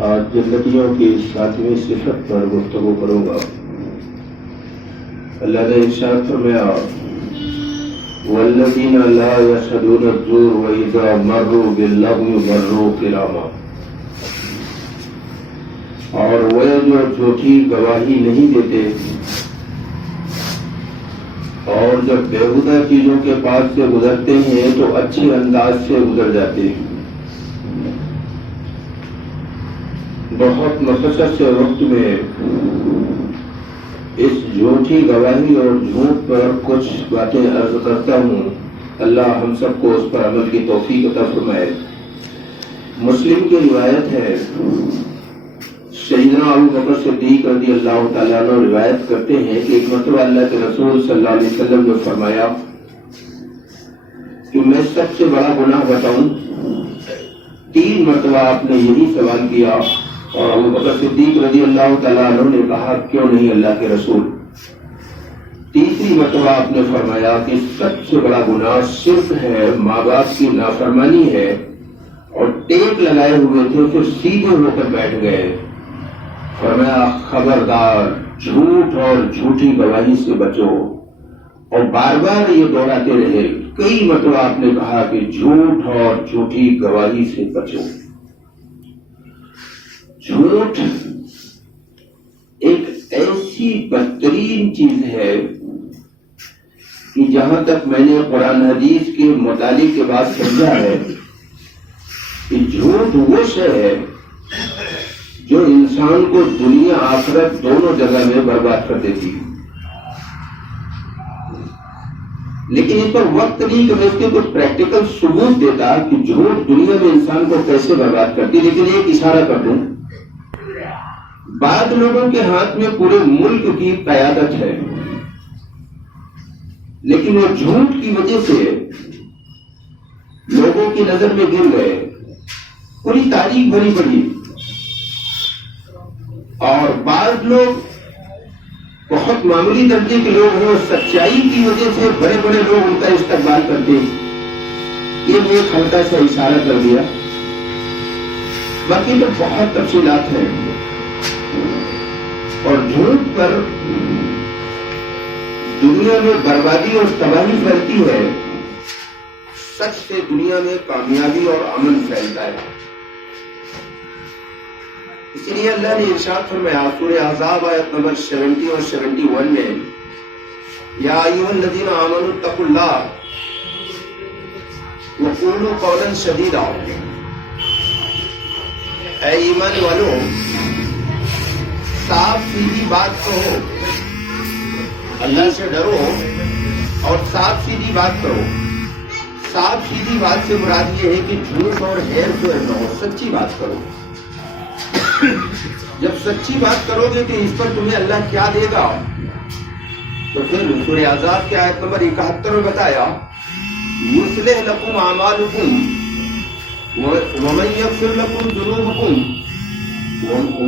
آج جنتیوں کی 7ویں صفت پر گفتگو کروں گا۔ اللہ نے ارشاد فرمایا والذین لا یشهدون الزور واذا مروا باللغو مروا کراما، اور وہ جو جھوٹی گواہی نہیں دیتے اور جب بیہودہ چیزوں کے پاس سے گزرتے ہیں تو اچھے انداز سے گزر جاتے ہیں۔ بہت مختصر سے وقت میں اس جھوٹی گواہی اور جھوٹ پر کچھ باتیں عرض کرتا ہوں۔ اللہ ہم سب کو اس پر عمل کی توفیق عطا فرمائے۔ مسلم کی روایت ہے، سیدنا ابو بکر صدیق رضی اللہ تعالیٰ عنہ روایت کرتے ہیں کہ ایک مرتبہ اللہ کے رسول صلی اللہ علیہ وسلم نے فرمایا کہ میں سب سے بڑا گناہ بتاؤں؟ 3 مرتبہ آپ نے یہی سوال کیا اور ابو بکر صدیق رضی اللہ تعالیٰ عنہ نے کہا کیوں نہیں اللہ کے رسول؟ تیسری مرتبہ آپ نے فرمایا کہ سب سے بڑا گناہ شرک ہے، ماں باپ کی نافرمانی ہے، اور ٹیک لگائے ہوئے تھے پھر سیدھے ہو کر بیٹھ گئے۔ فرمایا خبردار جھوٹ اور جھوٹی گواہی سے بچو، اور بار بار یہ دہراتے رہے۔ کئی مرتبہ آپ نے کہا کہ جھوٹ اور جھوٹی گواہی سے بچو۔ جھوٹ ایک ایسی بدترین چیز ہے کہ جہاں تک میں نے قرآن حدیث کے مطالعے کے بعد سمجھا ہے کہ جھوٹ وہ شے ہے جو انسان کو دنیا آخرت دونوں جگہ میں برباد کر دیتی ہے۔ لیکن اس پر وقت نہیں کہ میں اس کے کچھ پریکٹیکل ثبوت دیتا کہ جھوٹ دنیا میں انسان کو کیسے برباد کرتی، لیکن ایک اشارہ کر دوں، بعض لوگوں کے ہاتھ میں پورے ملک کی قیادت ہے، لیکن وہ جھوٹ کی وجہ سے لوگوں کی نظر میں گر گئے، پوری تاریخ بھری پڑی، اور بعض لوگ بہت معمولی درجے کے لوگ ہیں، سچائی کی وجہ سے بڑے بڑے لوگ ان کا استقبال کرتے ہیں۔ یہ میں ایک ہلکا سا اشارہ کر دیا، باقی تو بہت تفصیلات ہیں۔ اور جھوٹ پر دنیا میں بربادی اور تباہی پھیلتی ہے، سچ سے دنیا میں کامیابی اور امن پھیلتا ہے۔ اسی لیے اللہ نے ارشاد فرمایا سورہ احزاب آیت نمبر 70 اور 71 میں، یا ایھا الذین آمنوا اتقوا اللہ وقولوا قولا سدیدا، اے ایمان والو صاف سیدھی بات کہو، اللہ سے ڈرو اور صاف سیدھی بات کرو۔ صاف سیدھی بات سے مراد یہ ہے کہ جھوٹ اور ہیر پھیر نہ ہو، سچی بات کرو۔ جب سچی بات کرو گے کہ اس پر تمہیں اللہ کیا دے گا، تو پھر سورہ احزاب کی آیت نمبر 71 میں بتایا یصلح لکم اعمالکم ومن یغفر لکم ذنوبکم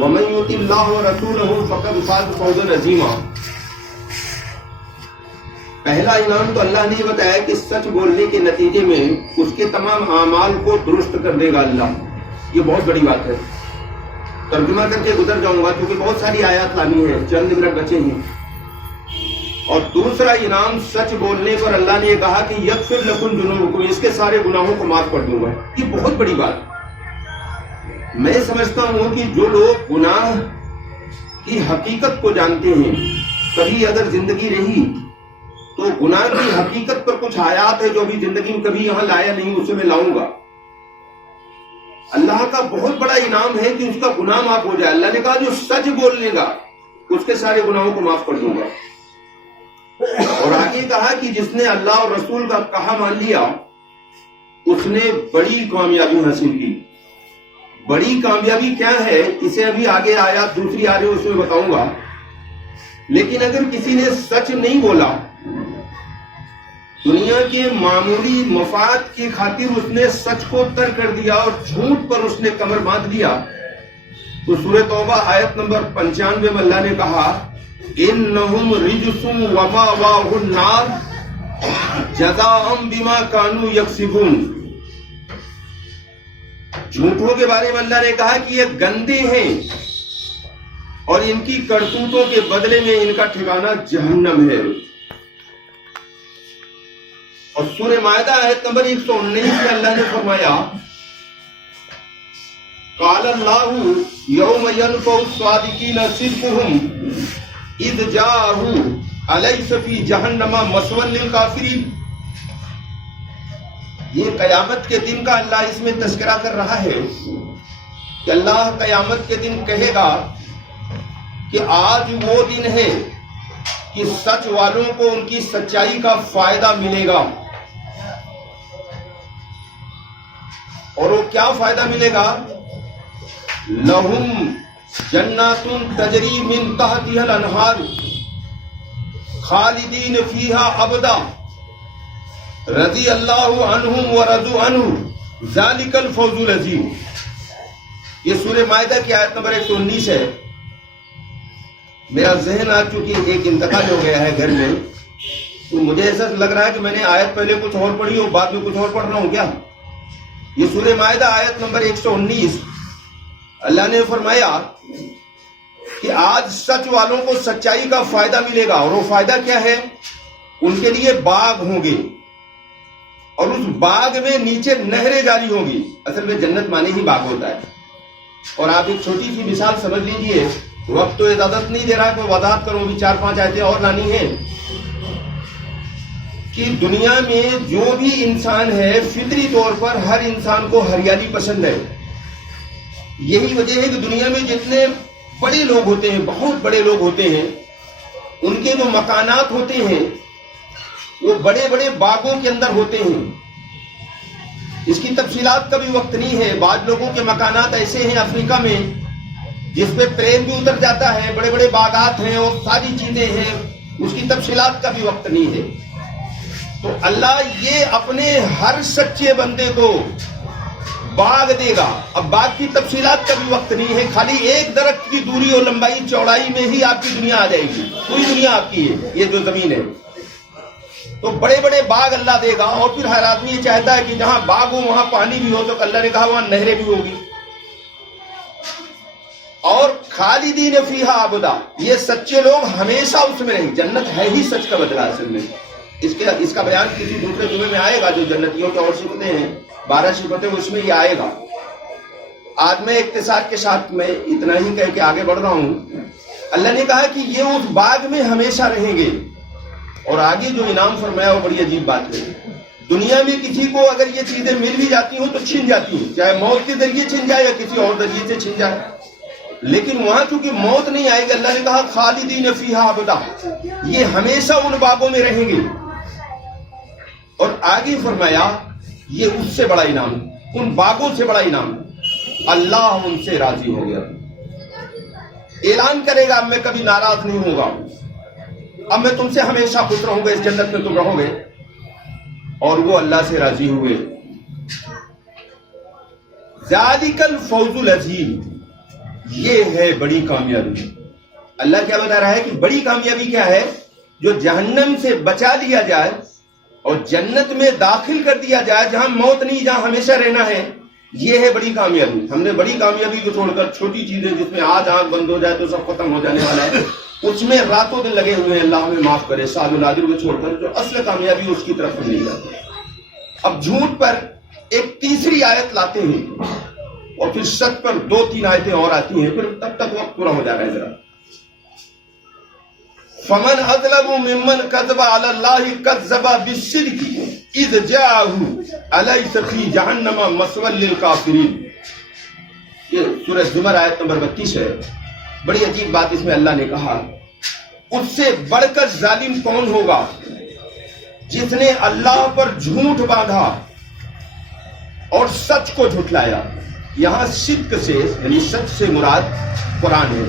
ومن یطع اللہ ورسولہ فقد فاز فوزا عظیما۔ پہلا انعام تو اللہ نے بتایا کہ سچ بولنے کے نتیجے میں اس کے تمام اعمال کو درست کر دے گا اللہ۔ یہ بہت بڑی بات ہے، ترجمہ کر کے گزر جاؤں گا کیونکہ بہت ساری آیات لانی ہے، چند منٹ بچے ہیں۔ اور دوسرا انعام سچ بولنے پر اللہ نے یہ کہا کہ یغفر لکم ذنوبکم، اس کے سارے گناہوں کو معاف کر دوں گا۔ یہ بہت بڑی بات۔ میں سمجھتا ہوں کہ جو لوگ گناہ کی حقیقت کو جانتے ہیں، کبھی اگر زندگی رہی تو گناہ کی حقیقت پر کچھ آیات ہے جو ابھی زندگی میں کبھی یہاں لایا نہیں، اسے میں لاؤں گا۔ اللہ کا بہت بڑا انعام ہے کہ اس کا گناہ معاف ہو جائے۔ اللہ نے کہا جو سچ بول لے گا اس کے سارے گناہوں کو معاف کر دوں گا، اور آگے کہا کہ جس نے اللہ اور رسول کا کہا مان لیا اس نے بڑی کامیابی حاصل کی۔ بڑی کامیابی کیا ہے اسے ابھی آگے آیات دوسری آ رہی ہے اس میں بتاؤں گا، لیکن اگر کسی نے سچ نہیں بولا، دنیا کے معمولی مفاد کی خاطر اس نے سچ کو ترک کر دیا اور جھوٹ پر اس نے کمر باندھ لیا، تو سورہ توبہ آیت نمبر 95 میں اللہ نے کہا انہم رجس ومأواہ النار جزاء بما کانوا یکسبون۔ جھوٹوں کے بارے میں اللہ نے کہا کہ یہ گندے ہیں اور ان کی کرتوتوں کے بدلے میں ان کا ٹھکانہ جہنم ہے. اور سورہ مائدہ آیت نمبر 119 میں اللہ نے فرمایا قال اللہ یوم ینفع الصادقین صدقهم اذ جاءوا الیس فی جہنم مثوی للکافرین. یہ قیامت کے دن کا اللہ اس میں تذکرہ کر رہا ہے کہ اللہ قیامت کے دن کہے گا کہ آج وہ دن ہے کہ سچ والوں کو ان کی سچائی کا فائدہ ملے گا. اور وہ کیا فائدہ ملے گا؟ لہم جنات تجری من تحتها الانہار خالدین فیہا ابدا رضی اللہ عنہم ورضوا عنہ ذالک الفوز العظیم. یہ سورہ مائدہ کی آیت نمبر 119 ہے. میرا ذہن آج چونکہ ایک انتقال ہو گیا ہے گھر میں، تو مجھے ایسا لگ رہا ہے کہ میں نے آیت پہلے کچھ اور پڑھی اور بعد میں کچھ اور پڑھ رہا ہوں کیا. یہ سورہ مائدہ آیت نمبر 119 اللہ نے فرمایا کہ آج سچ والوں کو سچائی کا فائدہ ملے گا. اور وہ فائدہ کیا ہے؟ ان کے لیے باغ ہوں گے اور اس باغ میں نیچے نہریں جاری ہوں گی. اصل میں جنت مانے ہی باغ ہوتا ہے. اور آپ ایک چھوٹی سی مثال سمجھ لیجئے، وقت تو اجازت نہیں دے رہا کہ وضاحت کروں، بھی 4-5 آیتیں اور لانی ہیں. کہ دنیا میں جو بھی انسان ہے فطری طور پر ہر انسان کو ہریالی پسند ہے. یہی وجہ ہے کہ دنیا میں جتنے بڑے لوگ ہوتے ہیں، بہت بڑے لوگ ہوتے ہیں، ان کے جو مکانات ہوتے ہیں وہ بڑے بڑے باغوں کے اندر ہوتے ہیں. اس کی تفصیلات کا بھی وقت نہیں ہے. بعض لوگوں کے مکانات ایسے ہیں افریقہ میں جس پہ پلین بھی اتر جاتا ہے، بڑے بڑے باغات ہیں اور ساری چیزیں ہیں. اس کی تفصیلات کا بھی وقت نہیں ہے. تو اللہ یہ اپنے ہر سچے بندے کو باغ دے گا. اب باغ کی تفصیلات کا بھی وقت نہیں ہے. خالی ایک درخت کی دوری اور لمبائی چوڑائی میں ہی آپ کی دنیا آ جائے گی. پوری دنیا آپ کی ہے، یہ جو زمین ہے. تو بڑے بڑے باغ اللہ دے گا. اور پھر ہر آدمی یہ چاہتا ہے کہ جہاں باغ ہو وہاں پانی بھی ہو، تو اللہ نے کہا وہاں نہریں بھی ہوگی. اور خالدین فیہا ابدا، یہ سچے لوگ ہمیشہ اس میں رہیں. جنت ہے ہی سچ کا بدلہ. اصل میں اس کا بیان کسی دوسرے جمعے میں آئے گا. جو جنتیوں کی اور صفتیں ہیں 12 صفتیں، اس میں یہ آئے گا. آج میں اختصار کے ساتھ میں اتنا ہی کہہ کے آگے بڑھ رہا ہوں. اللہ نے کہا کہ یہ اس باغ میں ہمیشہ رہیں گے. اور آگے جو انعام فرمایا وہ بڑی عجیب بات ہے. دنیا میں کسی کو اگر یہ چیزیں مل بھی جاتی ہوں تو چھن جاتی ہیں، چاہے موت کے ذریعے چھن جائے یا کسی اور ذریعے سے چھن جائے. لیکن وہاں چونکہ موت نہیں آئے گی، اللہ نے کہا خالدین فیہا ابدا، یہ ہمیشہ ان باغوں میں رہیں گے. اور آگے فرمایا یہ اس سے بڑا انعام، ان باغوں سے بڑا انعام، اللہ ان سے راضی ہو گیا. اعلان کرے گا اب میں کبھی ناراض نہیں ہوں گا، اب میں تم سے ہمیشہ خوش رہوں گا، اس جنت میں تم رہو گے. اور وہ اللہ سے راضی ہوئے. ذالک الفوز العظیم، یہ ہے بڑی کامیابی. اللہ کیا بتا رہا ہے کہ بڑی کامیابی کیا ہے؟ جو جہنم سے بچا لیا جائے اور جنت میں داخل کر دیا جائے، جہاں موت نہیں، جہاں ہمیشہ رہنا ہے. یہ ہے بڑی کامیابی. ہم نے بڑی کامیابی کو چھوڑ کر چھوٹی چیزیں جس میں آج آنکھ بند ہو جائے تو سب ختم ہو جانے والا ہے، اس میں راتوں دن لگے ہوئے ہیں. اللہ ہمیں معاف کرے. سعد النادر کو چھوڑ کر جو اصل کامیابی اس کی طرف نہیں جاتی. اب جھوٹ پر ایک تیسری آیت لاتے ہیں اور پھر سچ پر 2-3 آیتیں اور آتی ہیں. پھر تب تک وقت پورا ہو جا رہا ہے ذرا. فمن اظلم ممن كذب على الله كذب بالصدق اذ جاءه اليس في جهنم مثوى للكافرين. یہ سورہ زمر آیت نمبر 32 ہے. بڑی عجیب بات اس میں اللہ نے کہا، اس سے بڑھ کر ظالم کون ہوگا جس نے اللہ پر جھوٹ باندھا اور سچ کو جھٹلایا. یہاں صدق سے یعنی سچ سے مراد قرآن ہے.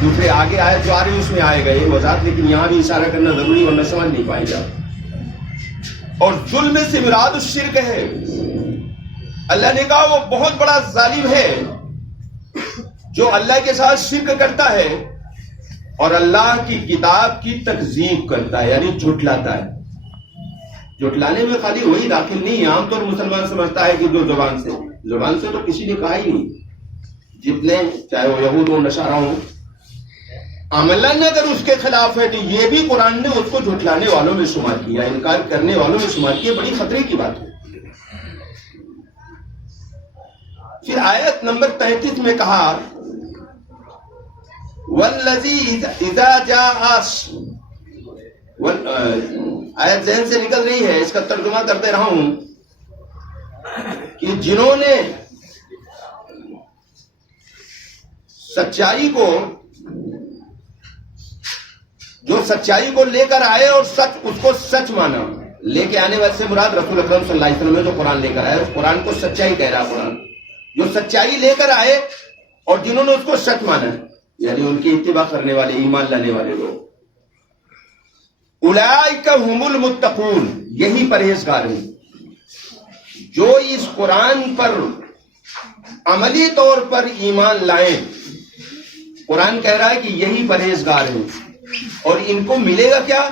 دوسرے آگے آئے جو آ رہے اس میں آئے گئے وضاحت، لیکن یہاں بھی اشارہ کرنا ضروری ورنہ سمجھ نہیں پائے گا. اور ظلم سے مراد شرک ہے. اللہ نے کہا وہ بہت بڑا ظالم ہے جو اللہ کے ساتھ شرک کرتا ہے اور اللہ کی کتاب کی تکذیب کرتا ہے، یعنی جھٹلاتا ہے. جھٹلانے میں خالی وہی داخل نہیں ہے. عام طور مسلمان سمجھتا ہے کہ جو زبان سے زبان سے تو کسی نے کہا ہی نہیں، جتنے چاہے وہ یہود ہو نصارہ ہو، عملاً اگر اس کے خلاف ہے تو یہ بھی قرآن نے اس کو جھٹلانے والوں میں شمار کیا، انکار کرنے والوں میں شمار کیا، بڑی خطرے کی بات ہے۔ پھر آیت نمبر 33 میں کہا والذی اذا جاء، آیت ذہن سے نکل رہی ہے، اس کا ترجمہ کرتے رہا ہوں کہ جنہوں نے سچائی کو، جو سچائی کو لے کر آئے اور سچ، اس کو سچ مانا، لے کے آنے والے سے مراد رسول اکرم صلی اللہ علیہ وسلم نے جو قرآن لے کر آئے، اس قرآن کو سچائی کہہ رہا ہے قرآن، جو سچائی لے کر آئے اور جنہوں نے اس کو سچ مانا، یعنی ان کی اتباع کرنے والے، ایمان لانے والے لوگ، اولئک ھم المتقون، یہی پرہیزگار ہیں، جو اس قرآن پر عملی طور پر ایمان لائیں۔ قرآن کہہ رہا ہے کہ یہی پرہیزگار ہیں، اور ان کو ملے گا کیا؟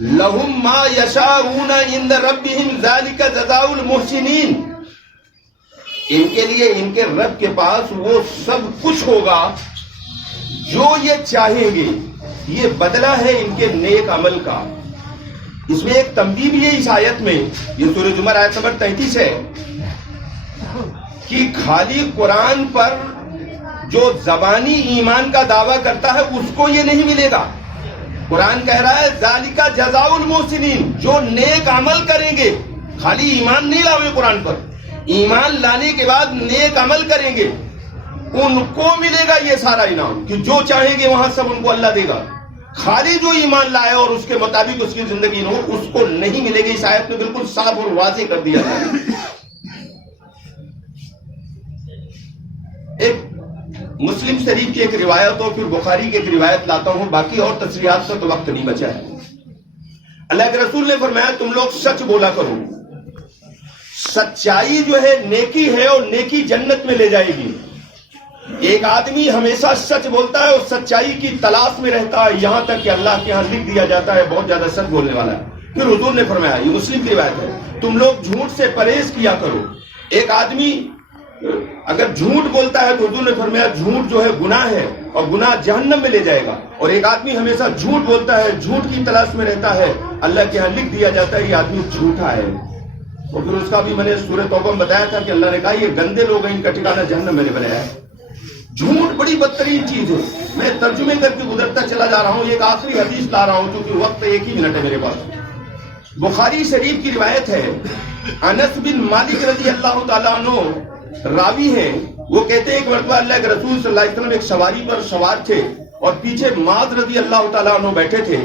لہم ما یشاءون عند ربہم ذالک جزاء المحسنین، ان کے لیے ان کے رب کے پاس وہ سب کچھ ہوگا جو یہ چاہیں گے، یہ بدلہ ہے ان کے نیک عمل کا۔ اس میں ایک تنبیہ بھی ہے اس آیت میں، یہ سورہ زمر آیت نمبر 33 ہے، کہ خالی قرآن پر جو زبانی ایمان کا دعویٰ کرتا ہے اس کو یہ نہیں ملے گا۔ قرآن کہہ رہا ہے ذالک جزاء المحسنین، جو نیک عمل کریں گے، خالی ایمان نہیں لاؤ گے قرآن پر، ایمان لانے کے بعد نیک عمل کریں گے، ان کو ملے گا یہ سارا انعام، کہ جو چاہیں گے وہاں سب ان کو اللہ دے گا۔ خالی جو ایمان لائے اور اس کے مطابق اس کی زندگی نہ ہو، اس کو نہیں ملے گی۔ اس آیت میں بالکل صاف اور واضح کر دیا ہے۔ ایک مسلم شریف کی ایک روایت اور پھر بخاری کی ایک روایت لاتا ہوں، باقی اور تصریحات سے تو وقت نہیں بچا ہے۔ اللہ کے رسول نے فرمایا تم لوگ سچ بولا کرو، سچائی جو ہے نیکی ہے اور نیکی جنت میں لے جائے گی۔ ایک آدمی ہمیشہ سچ بولتا ہے اور سچائی کی تلاش میں رہتا ہے، یہاں تک کہ اللہ کے ہاں لکھ دیا جاتا ہے بہت زیادہ سچ بولنے والا ہے۔ پھر حضور نے فرمایا، یہ مسلم کی روایت ہے، تم لوگ جھوٹ سے پرہیز کیا کرو۔ ایک آدمی اگر جھوٹ بولتا ہے تو حضور نے فرمایا جھوٹ جو ہے گناہ ہے اور گناہ جہنم میں لے جائے گا، اور ایک آدمی ہمیشہ جھوٹ بولتا ہے، جھوٹ کی تلاش میں رہتا ہے، اللہ کے ہاں لکھ دیا جاتا ہے یہ آدمی جھوٹا ہے۔ اور پھر اس کا بھی میں نے سورہ توبہ میں بتایا تھا کہ اللہ نے کہا یہ گندے لوگ ہیں، ان کا ٹھکانہ جہنم میں نے بنایا ہے۔ جھوٹ بڑی بدترین چیز ہے۔ میں ترجمے کر کے گزرتا چلا جا رہا ہوں، ایک آخری حدیث لا رہا ہوں کیونکہ وقت ایک ہی منٹ ہے میرے پاس۔ بخاری شریف کی روایت ہے، انس بن مالک رضی اللہ تعالیٰ عنہ راوی ہیں، وہ کہتے ہیں ایک مرتبہ اللہ کے رسول صلی اللہ علیہ وسلم ایک سواری پر سوار تھے اور پیچھے معاذ رضی اللہ تعالیٰ عنہ بیٹھے تھے۔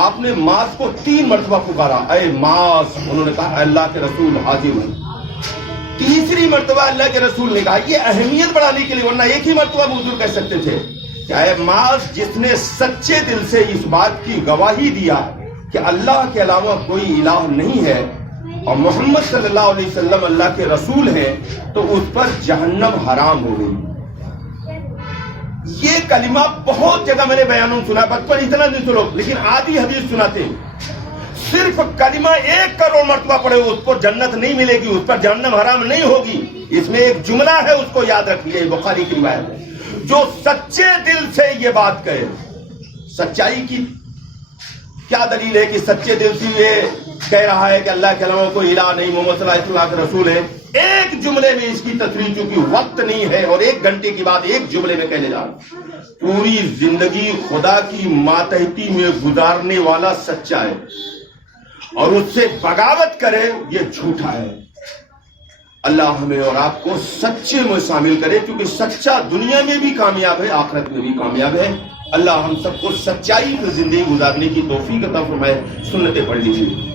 آپ نے معاذ کو 3 مرتبہ پکارا، اے معاذ، انہوں نے کہا اللہ کے رسول حاضر ہوں۔ تیسری مرتبہ اللہ کے رسول نے کہا، یہ اہمیت بڑھانے کے لیے، ورنہ ایک ہی مرتبہ حضور کہہ سکتے تھے کہ اے معاذ، جس نے سچے دل سے اس بات کی گواہی دیا کہ اللہ کے علاوہ کوئی الہ نہیں ہے اور محمد صلی اللہ علیہ وسلم اللہ کے رسول ہیں، تو اس پر جہنم حرام ہو گئی۔ یہ کلمہ بہت جگہ میں نے بیانوں سنا، بچپن اتنا نہیں سنو، لیکن آدھی حدیث سناتے ہیں، صرف کلمہ 1 کروڑ مرتبہ پڑھے اس کو جنت نہیں ملے گی، اس پر جہنم حرام نہیں ہوگی۔ اس میں ایک جملہ ہے، اس کو یاد رکھیے، بخاری کی روایت ہے، جو سچے دل سے یہ بات کہے۔ سچائی کی کیا دلیل ہے کہ سچے دل سے یہ کہہ رہا ہے کہ اللہ کے علاوہ کوئی الہ نہیں، محمد صلی اللہ علیہ وسلم کے رسول ہے؟ ایک جملے میں اس کی تصریح، چونکہ وقت نہیں ہے اور 1 گھنٹے کی بات ایک جملے میں کہنے جا رہا ہوں، پوری زندگی خدا کی ماتحتی میں گزارنے والا سچا ہے اور اس سے بغاوت کرے یہ جھوٹا ہے۔ اللہ ہمیں اور آپ کو سچے میں شامل کرے، کیونکہ سچا دنیا میں بھی کامیاب ہے، آخرت میں بھی کامیاب ہے۔ اللہ ہم سب کو سچائی پر زندگی گزارنے کی توفیق عطا فرمائے۔ سنتیں پڑھ لیجیے۔